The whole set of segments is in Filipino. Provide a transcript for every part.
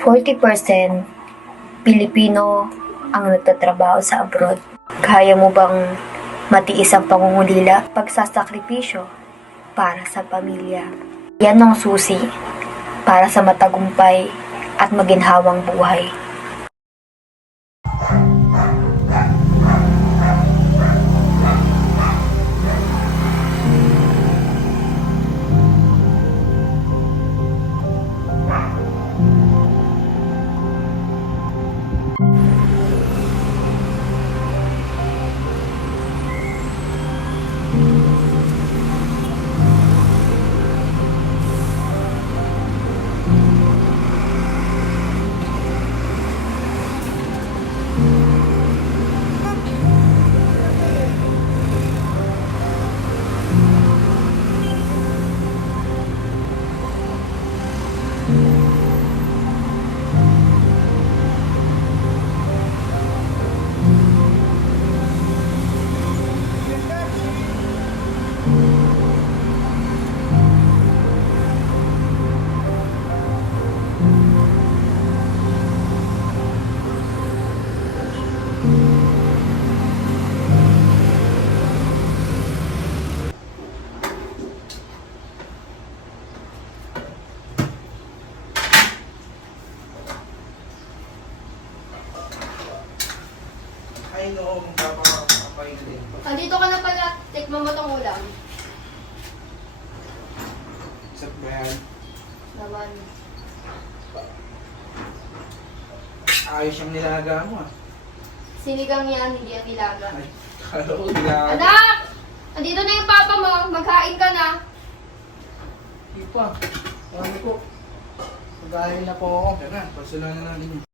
40% Pilipino ang nagtatrabaho sa abroad. Kaya mo bang matiis ang pangungulila, pagsasakripisyo para sa pamilya? Yan ang susi para sa matagumpay at maginhawang buhay. Ay, no, magpapapahinga din. Andito ka na pala. Tikman mo tong ulam. Saan ba yan? Naman. Ayos yung nilaga mo ah. Sinigang yan, hindi yan nilaga. Ay, kala ko nilaga. Anak! Andito na yung papa mo. Magkain ka na. Hindi pa. Sabi ko. Mag-aaral na po ako. Tara, pasulan na natin yun.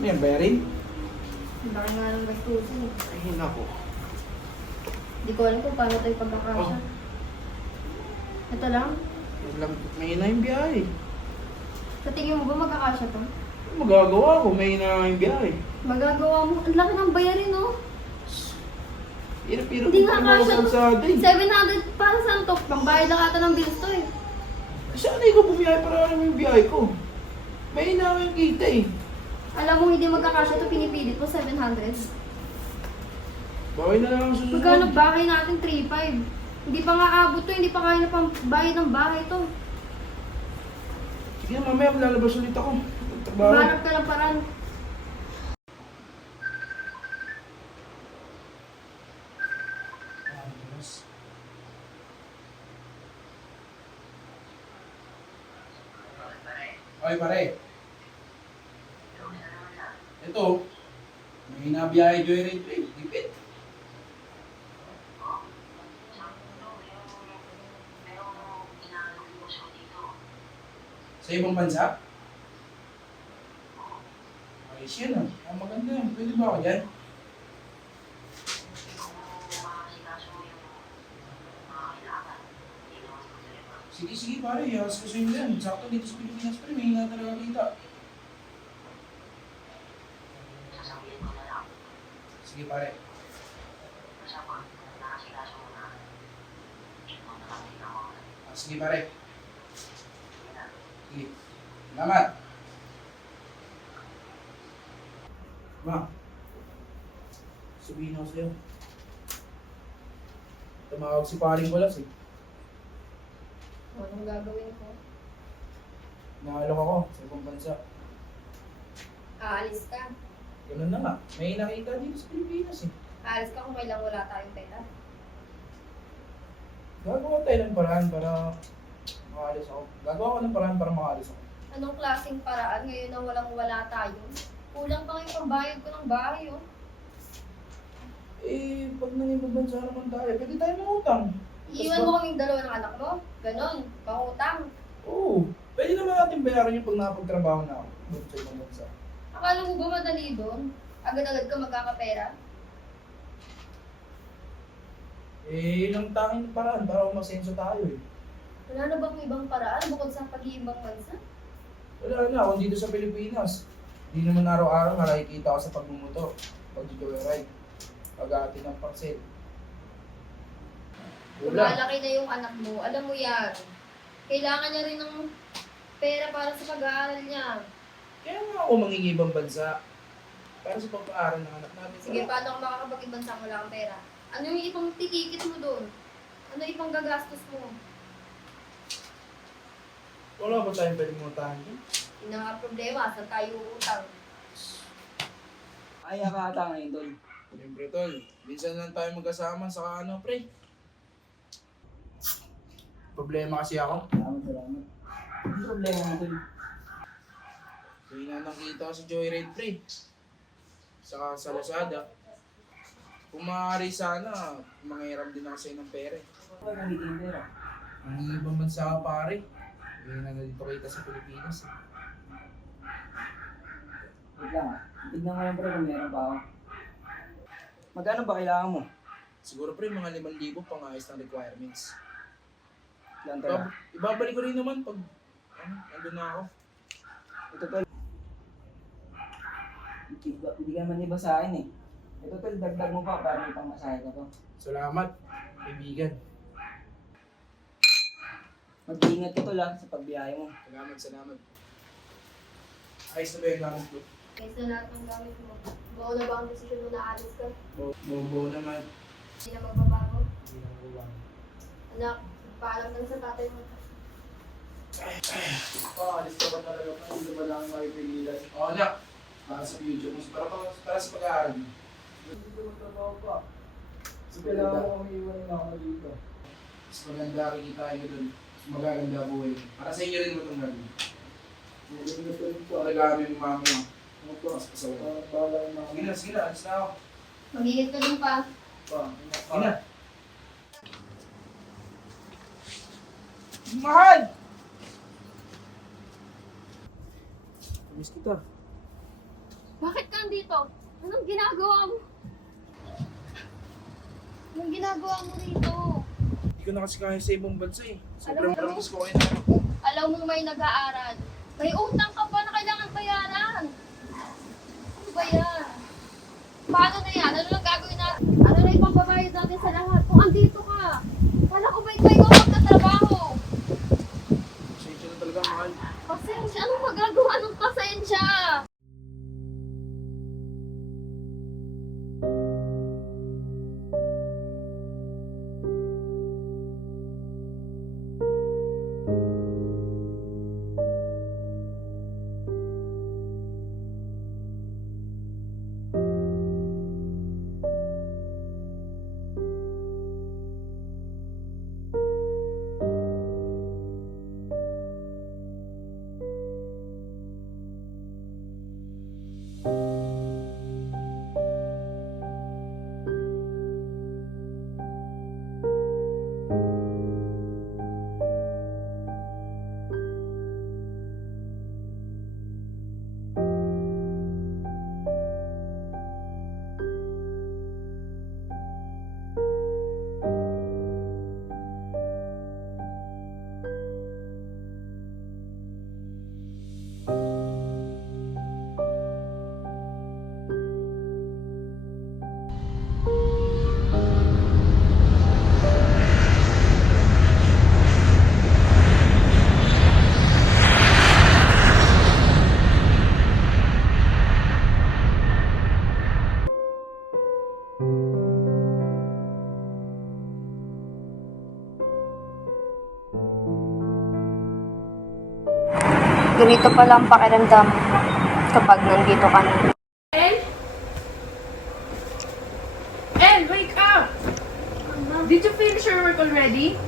Ano yan, bayarin? Ang laki nga ng gastusin. Ay, nako. Hindi ko alam kung paano tayo pagkakasya. Oh. Ito lang. May na yung biyahe. Sa tingin mo ba magkakasya to? Magagawa ko, may na yung biyahe. Magagawa mo. Ang laki ng bayarin, no? Hirap-hirap Hindi nga kasya to. sa atin. 700 para saan to? Pangbayad lang ata ng bills to eh. Saan ko bumiyahe para alam yung biyahe ko? May na yung kita eh. Alam mo hindi magkakasya to, pinipilit mo 700. Bawal na lang ang susunod. Magkano bahay natin 3.5? Hindi pa nga abot to, hindi pa kaya na pang bayad ng bahay to. Sige na, mamaya maglalabas ulit ako. Trabaho. Marap ka ng paraan. Oy pare. Ito, may nabiyahe joyride trip. Tipid. Sa ibang bansa? Ayos yan ah. Ang maganda yan. Pwede ba ako dyan? Sige, sige pare. Yakas ko sa inyo yan. Sakto dito sa Pilipinas pa rin. May hina talaga kita. Sige Sige pare. Sige pare. Sige. Salamat. Ma. Sabihin ako sa'yo. Tumawag si paring Walas eh. Anong gagawin ko? Naalok ako sa ibang bansa. Aalis ka. Ganun na nga. May nakita dito sa Pilipinas eh. Aalis ka kung kailang wala tayong pera. Gagawa tayo ng paraan para makaalis ako. Gagawa ko ng paraan para makaalis ako. Anong klaseng paraan ngayon na walang-wala tayo? Kulang pa yung pambayad ko ng bahay, oh. Eh, pag nangibang bansa naman tayo, pwede tayo mangutang. Iiwan mo kaming dalawa ng anak mo? Ganon, pangutang. Oo. Pwede naman natin bayaran yung pag nakapagtrabaho na ako. Doon sa ibang bansa. Akala mo ba madali doon? Agad-agad ka magkakapera? Eh, yun ang tanging paraan para umasenso tayo eh. Wala na bang ibang paraan bukod sa pag-iibang bansa? Wala na, kung dito sa Pilipinas. Hindi naman araw-araw nakikita ko sa pagmumotor, pag-joyride, pag-aati ng parcel. Wala. Malaki na yung anak mo, alam mo yan. Kailangan niya rin ng pera para sa pag-aaral niya. Kaya nga ako mangingibang bansa para sa pag-aaral ng anak namin. Sige, paano ka makakapag-ibang bansa wala kang pera? Ano yung ibang tikikit mo doon? Ano yung ibang gagastos mo? Wala ba tayong pwede mutahan dun? Yun ang nga problema, saan tayo utang? Ay, akata ngayon, Tol. Siyempre tol, minsan lang tayo magkasama sa ano pre. Problema kasi ako. Salamat. Ang problema mo, Tol. Kaya na nakita ko sa Joyride pre. Saka sa Lazada. Kung maaari sana, manghiram din ako sa'yo ng pera eh. Ano ba gamitin yung pera? Ang ibang bansa ka pare. Kaya na dito kita sa Pilipinas eh. Wait lang ah. Tignan ko lang pre kung meron pa ako. Magkano ba kailangan mo? Siguro pre, mga 5,000 pang-ayos ng requirements. Lang talaga. Ibabalik ko rin naman pag nandun na ako. Ito, Tol. Hindi ka naman iba sa akin eh. Ito, Tol, dagdag mo pa para may pangmasahe ka to. Salamat, kaibigan. Mag-iingat ka, Tol, sa pagbiyahe mo. Salamat. Ayos na ba yung gamit ko? Kaysa lahat ng gamit mo. Buo na ba ang desisyon mo na alis ka? Bobo naman. Hindi na magbabago? Hindi na ko lang. Anak, paalam lang sa tatay mo. Alis ka ba talaga? Hindi ba lang makipigilan? Oo, anak. Para sa future mo. Para sa pag-aaral mo. Hindi ko magtrabaho pa. Kasi kailangan mo umiiwan na ako dito. Mas maganda kikitain ko dun. Mas magaganda buhay mo. Para sa inyo rin mo itong gagawin. Regalo yung mami mo. Mas pasawa. Sige na. Alis na ako. Mag-ingat ka din pa. Sige na. Mahal! Miss kita. Bakit ka dito? Anong ginagawa mo? Anong ginagawa mo rito? Hindi ko na kasi kaya sa ibang bansa eh. Alam Sobrang mo- miss ko kayo na ako. Alam mo may nag-aaral. May utang ka pa na kailangan bayaran. Ano ba yan? Paano na yan? Ano lang gagawin natin? Ano na ipambabayad natin sa lahat? Kung andito ka, wala ko ba ikaw magtatrabaho? Pasensya na talaga, mahal. Pasensya, anong magagawa ng pasensya? Ganito pala ang pakiramdam kapag nandito ka na. Elle? Elle, wake up! Did you finish your work already?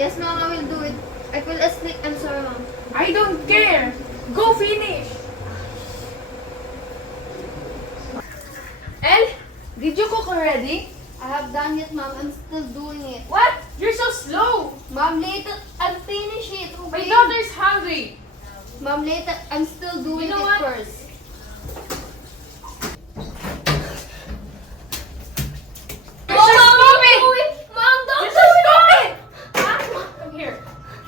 Yes, ma'am, I will do it. I fell asleep. I'm sorry, ma'am. I don't care! Go finish! Elle, did you cook already? I have done it, ma'am. I'm still doing it. What? You're so slow! Ma'am, later, I'll finish it. My Okay? daughter's hungry! Ma'am, later, I'm still doing You know it what? first. You're so stupid! Mom, don't You're so stupid! Come here.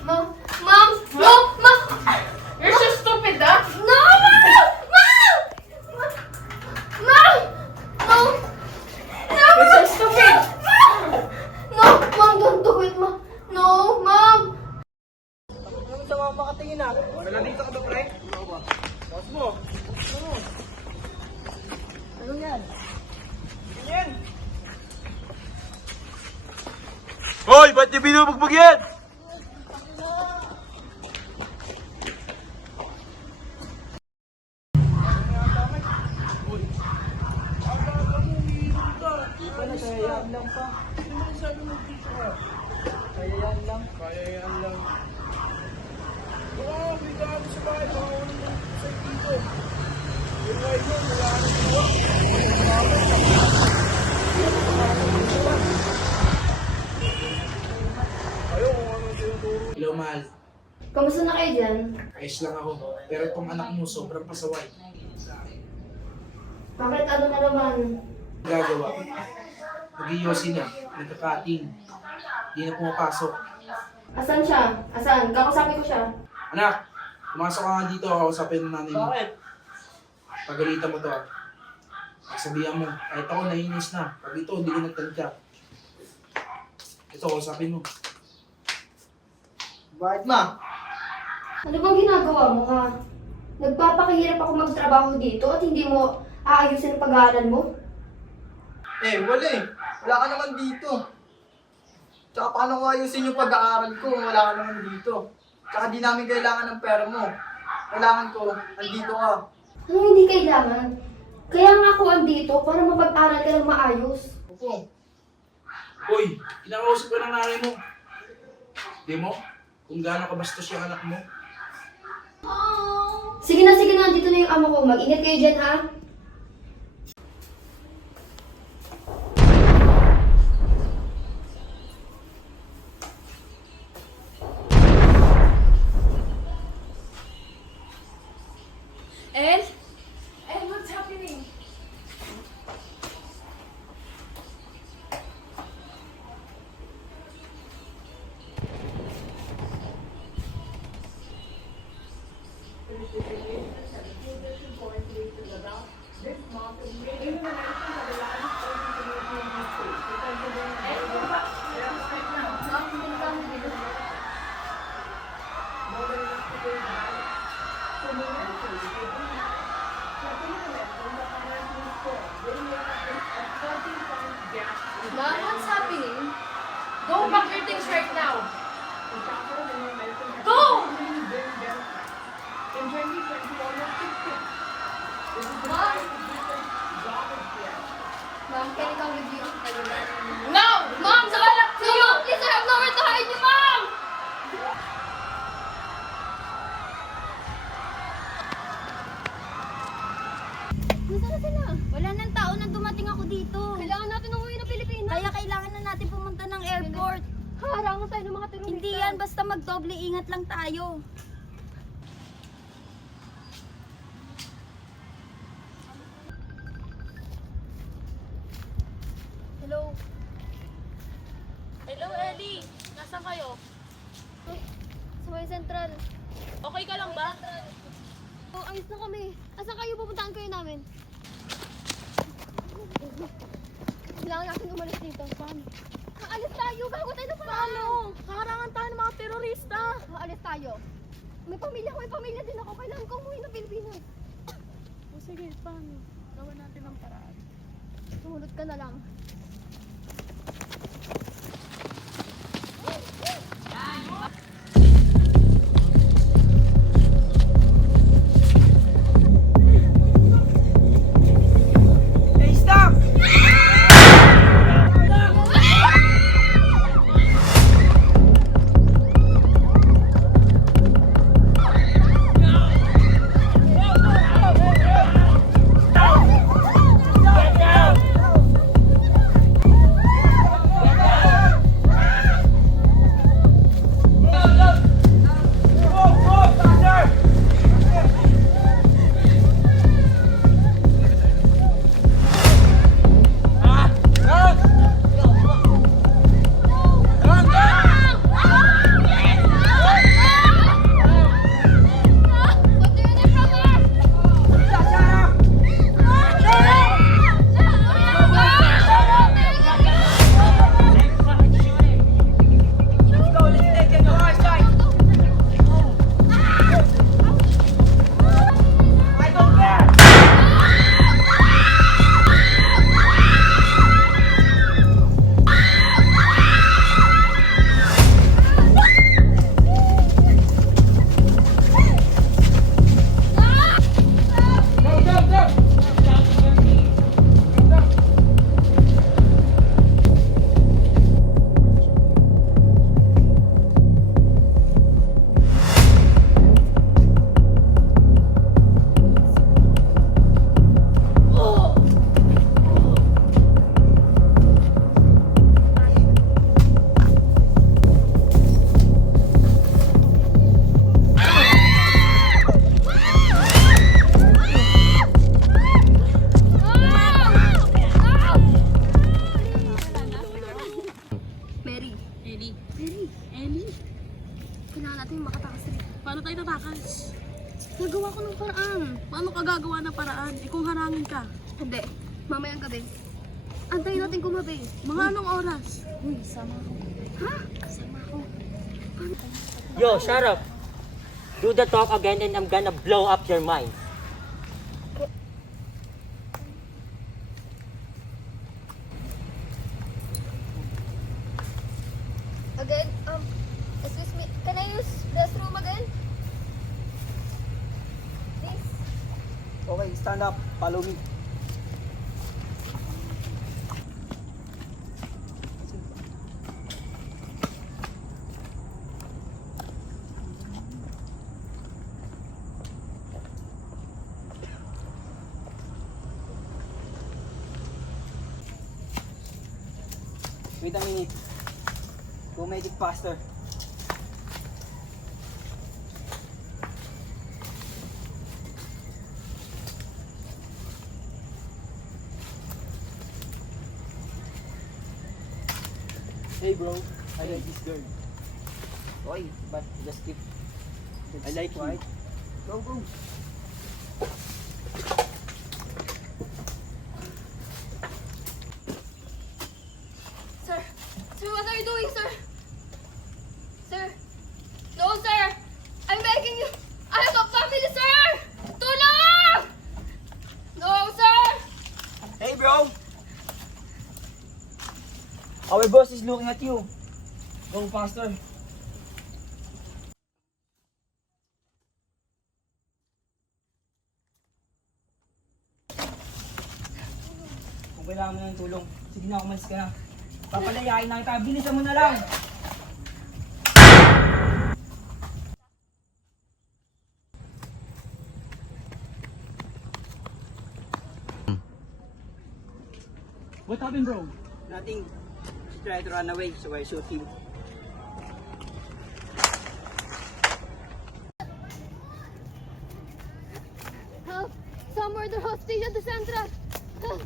Mom, mom, no, mom. You're so stupid, huh? No, mom! Mom! Mom! No! No, You're so stupid! no, mom, don't do it, mom. No, mom. Ano sa mga makatingin na? Wala dito ka ba, pre? Oo ba? Boss mo. Ano yan? Ganyan. Hoy, ba't niyo binubugbog yan? Iba na, kayayaan lang pa. Kayayaan lang. Kayayaan lang. Baka obligado sa bahay, baka walang sa dito. Yung wife mo, wala ka na Ayaw kung ano tinuturo. Hello, mahal. Kamusta na kayo dyan? Ayos lang ako. Pero itong anak mo, sobrang pasaway. Bakit ano na naman? Gagawa. Nag-iyosi na. Nagkakating. Hindi na pumapasok. Asan siya? Asan? Kakusapin ko siya. Anak, pumasok ka nga dito. Kausapin ng nanay mo. Bakit? Pagalitan mo to. Sabihan mo, kahit ako nahinis na. Pag ito, hindi ko nagtantya. Ito, kausapin mo. Bakit, ma? Ano bang ginagawa mo ha? Nagpapakahirap ako magtrabaho dito at hindi mo aayusin ang pag-aaral mo? Wala eh. Wala ka naman dito. Tsaka paano ko ayusin yung pag-aaral ko kung wala ka naman dito? Tsaka di namin kailangan ng pera mo. Kailangan ko, andito ka. Ano hindi kailangan? Kaya nga ako andito para mapag-aral ka ng maayos. Opo. Hoy, kinakausap ka ng nanay mo. Di mo? Kung gaano kabastos yung anak mo. Sige na, andito na yung amo ko. Mag-ingat kayo dyan ha. Elle? Elle, what's happening? Mom, what's happening? Go pack your things right now. Go! Mom? Mom, can I come with you? No! Mom, saka lang! No, please, I have nowhere to hide you, Mom! Nasaan na sila? Wala nang tao na dumating ako dito. Kailangan natin umuwi ng Pilipinas. Kaya kailangan na natin pumunta ng airport. Harangan tayo ng mga terorista. Hindi yan, basta magdoble ingat lang tayo. Hello? Hello, Ellie. Nasaan kayo? Sa may central. Okay ka lang ba? Oh, ayos na kami. Asan kayo? Pupuntahan kayo namin. Kailangan natin umalis dito. Paano? Aalis tayo! Bago tayo na paano? Harangan tayo ng mga terorista. Aalis tayo. May pamilya din ako. Kailangan ko umuwi ng Pilipinas. O sige, paano? Gawa natin ang paraan. Sumunod ka na lang. Antayin natin gumabi. Mga anong oras? Uy, sama ko. Ha? Sama ko. Yo, shut up. Do the talk again and I'm gonna blow up your mind. Again, excuse me, can I use restroom again? Please. Okay, stand up. Follow me. Wait a minute. Go make it faster. Hey bro, I like this girl. Okay, but just keep. I like you. Go, go. Sir, sir, what are you doing, sir? Sir, no, sir. I'm begging you. I have a family, sir. Tulong! No, sir. Hey bro! Our boss is looking at you. Go faster. Kung kailangan mo ng tulong, sige na, umalis ka na. Papalayain na kita, bilisan mo na lang! What happened, bro? Nothing. He tried to run away, so I shoot him. Help! Some murder hostage at the Central. Help!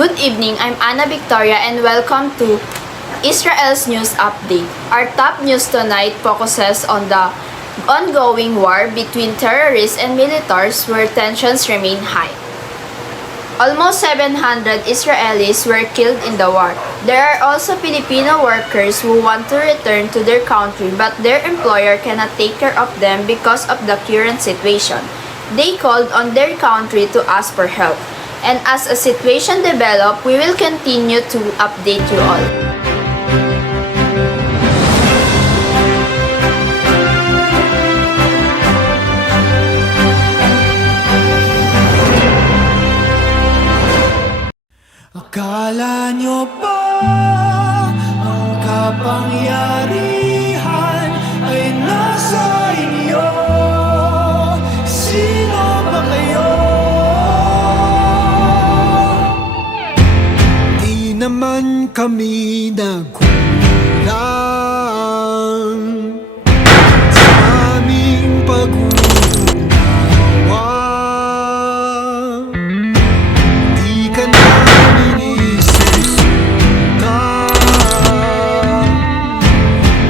Good evening, I'm Anna Victoria and welcome to Israel's News Update. Our top news tonight focuses on the ongoing war between terrorists and militaries where tensions remain high. Almost 700 Israelis were killed in the war. There are also Filipino workers who want to return to their country but their employer cannot take care of them because of the current situation. They called on their country to ask for help. And as a situation develops, we will continue to update you all. Akala nyo ba ang kapangyarihan ay nasa inyo? Sino ba kayo? Di naman kami nagkulang sa aming pag-uunawa. Di ka namin isusundan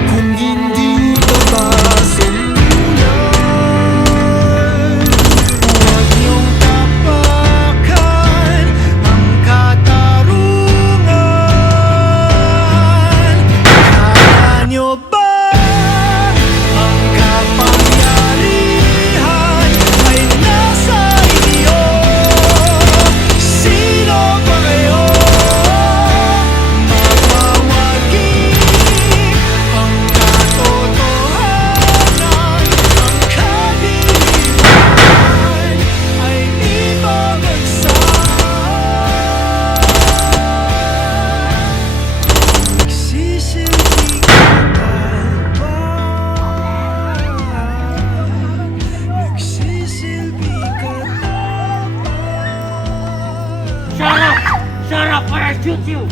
kung hindi ka ba sundan. Huwag niyong tapakan ang katarungan. Akala niyo ba ang kapangyarihan ay nasa inyo? Sino ba kayo? Mapawagin ang katotohanan. Ang kadiliman ay ibabagsak. Nagsisilbi ka ba? Nagsisilbi ka Shut up or I shoot you!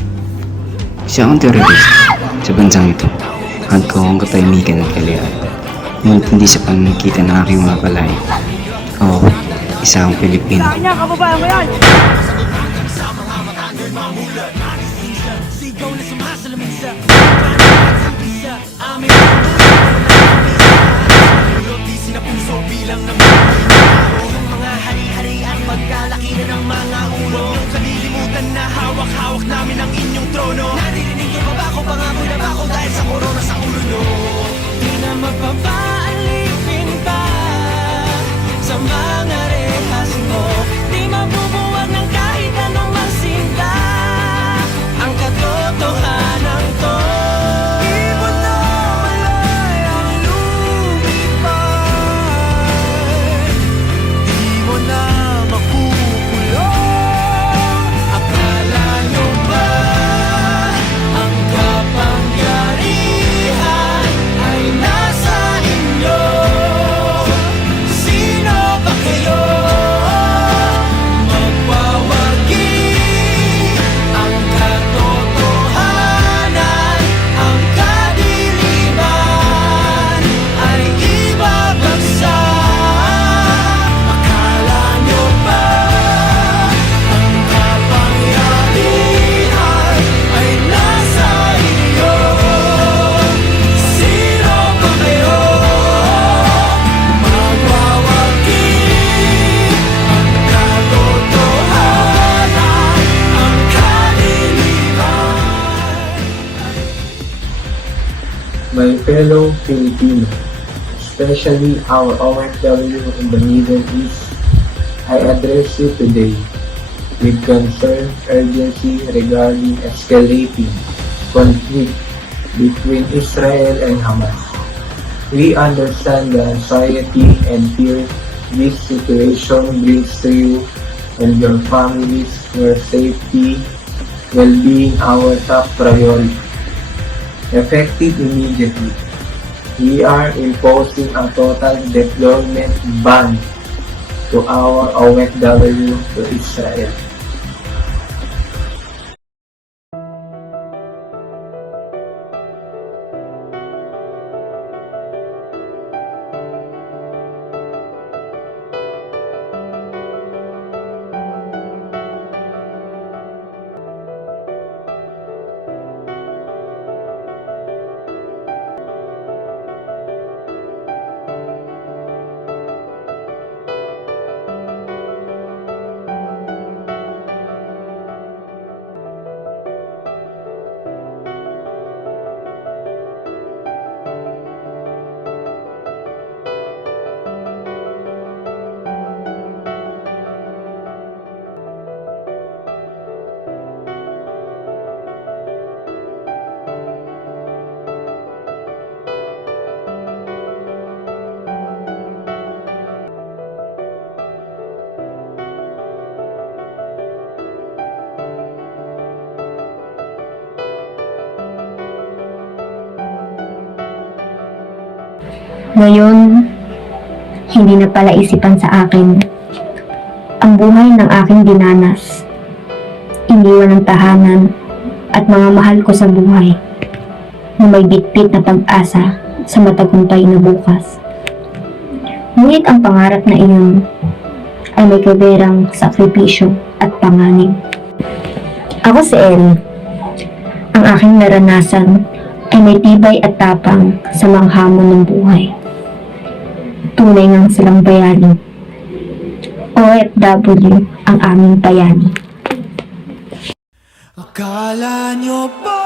Isa akong terorista sa bansang ito. Hanggaw ang katahimikan at kalian. Ngunit hindi sa pamamagitan ng aking mga palay. Ako, isa akong Pilipino. Kanya, kababayan mo yan! namin ang inyong trono. Naririnig nyo pa ba ako, pangako na ba ako dahil sa korona sa ulo nyo? Di na magpapaalipin pa sa mga rehas mo. Di mabubuwag ng kahit anong masinta ang katotohanan to. Di mo na malayang lumipad, di mo na makukulong. Akala nyo ba ang kapangyarihan ay nasa inyo? Sino ba kayo? Magwawagi ang katotohanan, ang kadiliman ay ibabagsak. Akala nyo ba ang kapangyarihan ay nasa inyo? Sino ba kayo? Magwawagi ang katotohanan, ang kadiliman. My fellow Filipino, especially our OFW in the Middle East, I address you today with concern urgency regarding escalating conflict between Israel and Hamas. We understand the anxiety and fear this situation brings to you and your families, where safety, well-being our top priority. Effective immediately, we are imposing a total deployment ban to our OFW to Israel. Ngayon, hindi na pala isipan sa akin ang buhay ng aking dinanas, iniwan ng tahanan at mga mahal ko sa buhay na may bitbit na pag-asa sa matagumpay na bukas. Ngunit ang pangarap na iyon ay may kaberang sakripisyo at panganib. Ako si Elle. Ang aking naranasan ay may tibay at tapang sa mga hamon ng buhay. Tunay ngang silang bayani. OFW ang aming bayani. Akala nyo ba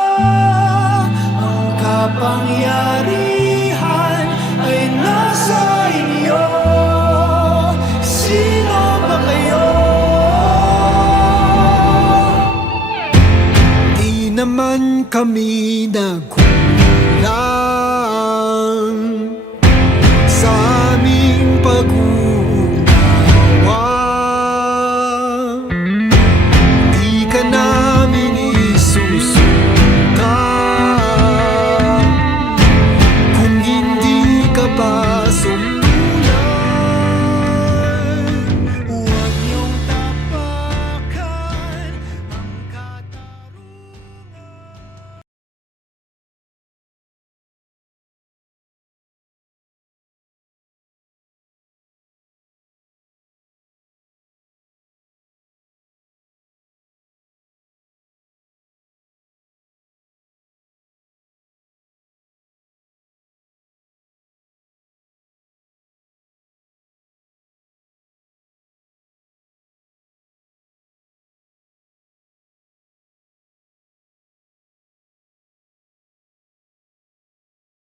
ang kapangyarihan ay nasa inyo? Sino ba kayo? Di naman kami